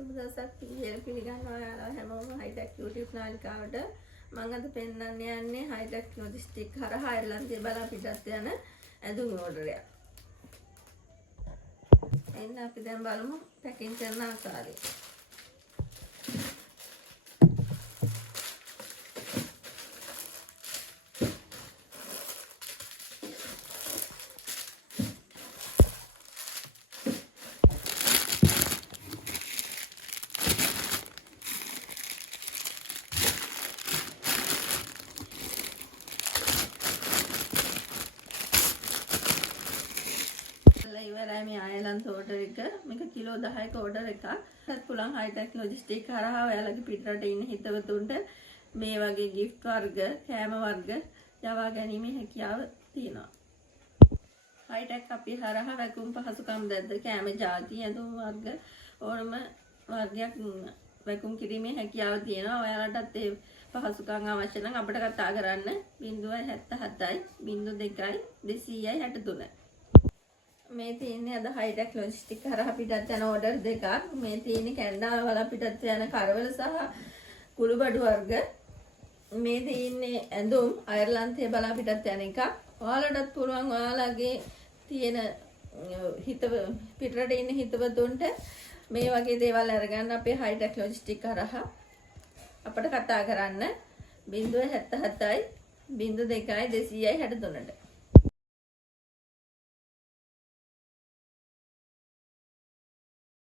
සුබ දවසක් පිළිගන්නවා ඔයාලා හැමෝම හයිටෙක් YouTube නාලිකාවට මම අද පෙන්වන්න යන්නේ හයිටෙක් ලොජිස්ටික් හරහා අයර්ලන්තයේ බලා පිටත් යන ඇඳුම් ඕඩරයක්. එන්න අපි දැන් බලමු පැකින් කරන ආකාරය. ඉවරයි මේ අයර්ලන්ත ඕඩර් එක. මේක කිලෝ 10ක ඕඩර් එකක්. ඒත් පුළුවන් හයිටෙක් ලොජිස්ටික් හරහා ඔයාලගේ පිටරට ඉන්න හිතවතුන්ට මේ වගේ gift වර්ග, කෑම වර්ග යවා ගැනීමේ හැකියාව තියෙනවා. හයිටෙක් අපි හරහා වැකුම් පහසුකම් දැද්ද කෑම ಜಾති ඇඳුම් වර්ග ඕනම වර්ගයක් වැකුම් කිරීමේ හැකියාව තියෙනවා. ඔයාලටත් ඒ පහසුකම් අවශ්‍ය නම් අපිට කතා කරන්න 077 02 263. මේ තියෙන්නේ අද හයිටෙක් ලොජිස්ටික් හරහා පිටත් යන ඕඩර් දෙකක්. මේ තියෙන්නේ කැනඩාව වල පිටත් යන කරවල සහ කුළුබඩු වර්ග. මේ තියෙන්නේ ඇඳුම් අයර්ලන්තයේ බලා පිටත් යන එක. ඔයාලටත් පුළුවන් ඔයාලගේ තියෙන පිටරට ඉන්න හිතවතුන්ට මේ වගේ දේවල් අරගන්න අපේ හයිටෙක් ලොජිස්ටික් හරහා අපිට කතා කරන්න 077 02 263